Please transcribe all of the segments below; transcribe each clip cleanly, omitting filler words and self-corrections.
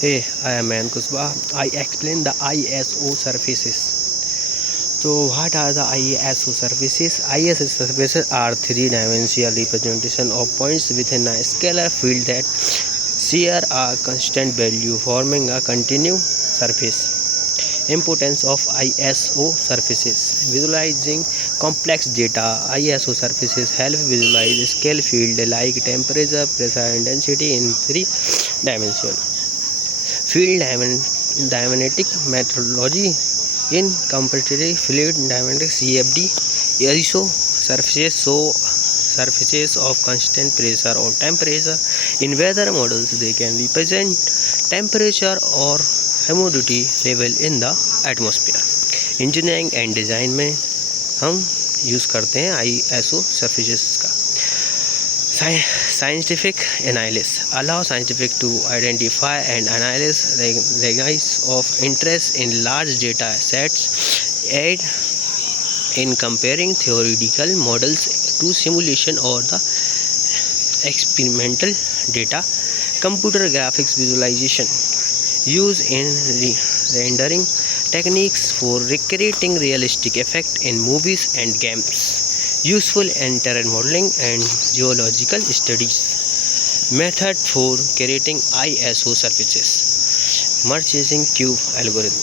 Hey, I am Man Kusba. I explain the ISO services. So, what are the ISO services? ISO services are three-dimensional representation of points within a scalar field that share a constant value, forming a continuous surface. Importance of ISO surfaces: visualizing complex data. ISO surfaces help visualize scale field like temperature, pressure, and density in three dimensions. Field dynamic methodology in competitive fluid dynamics CFD. ISO surfaces of constant pressure or temperature. In weather models, they can represent temperature or humidity level in the atmosphere. Engineering and design में हम use करते हैं ISO surfaces का. Scientific analysis allow scientific to identify and analyze regions of interest in large data sets, aid in comparing theoretical models to simulation or the experimental data. Computer graphics visualization used in rendering techniques for recreating realistic effects in movies and games. Useful in terrain modeling and geological studies. Method for creating ISO surfaces. Merging cube algorithm.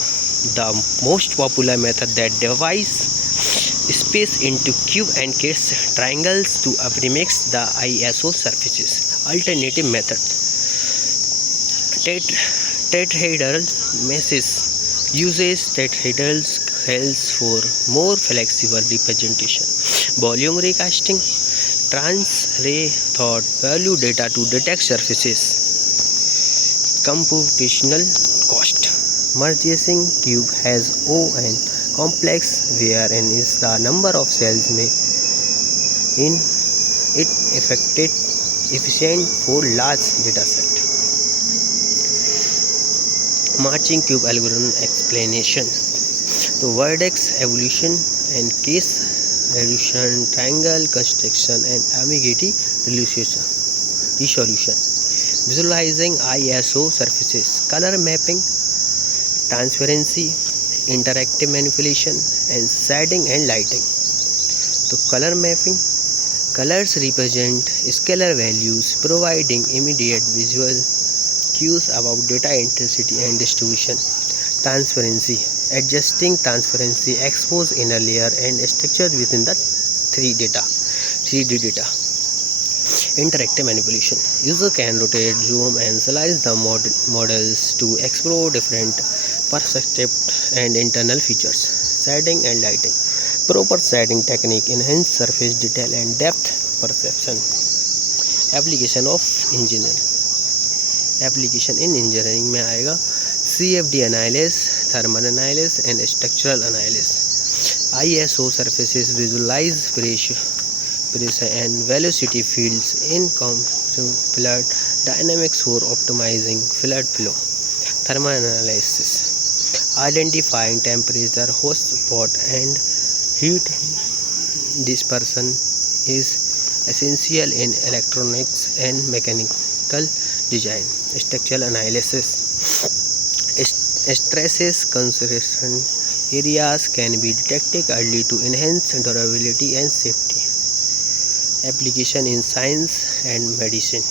The most popular method that divides space into cube and creates triangles to approximate the ISO surfaces. Alternative method. Tetrahedral meshes uses tetrahedral cells for more flexible representation. Volume recasting, trans-ray thought value data to detect surfaces. Computational cost. Merging cube has O and complex where n is the number of cells in it efficient for large data set. Marching cube algorithm explanation. So vertex evolution and case resolution, triangle construction and ambiguity resolution. Visualizing ISO surfaces, color mapping, transparency, interactive manipulation and shading and lighting. So color mapping, colors represent scalar values providing immediate visual cues about data intensity and distribution. Transparency, adjusting transparency, expose inner layer and structure within the 3D data. Interactive manipulation, user can rotate, zoom and slice the models to explore different perspectives and internal features. Shading and lighting, proper shading technique enhance surface detail and depth perception. Application in engineering में आएगा CFD analysis, thermal analysis and structural analysis. ISO surfaces visualize pressure and velocity fields in fluid dynamics for optimizing fluid flow. Thermal analysis, identifying temperature, hot spot and heat dispersion is essential in electronics and mechanical design. Structural analysis, stresses concentration areas can be detected early to enhance durability and safety. Application in science and medicine.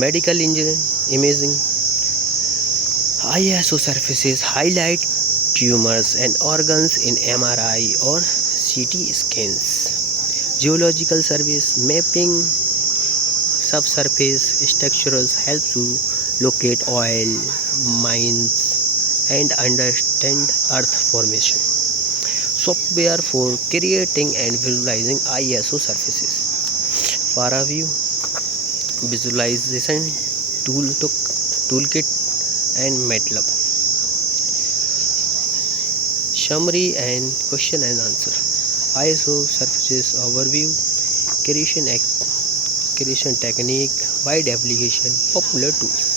Medical imaging, ISO surfaces highlight tumors and organs in MRI or CT scans. Geological service, mapping subsurface structures help to locate oil mines and understand earth formation. Software for creating and visualizing ISO surfaces. FaraView, visualization toolkit and MATLAB. Summary and question and answer. ISO surfaces overview, creation technique, wide application, popular tools.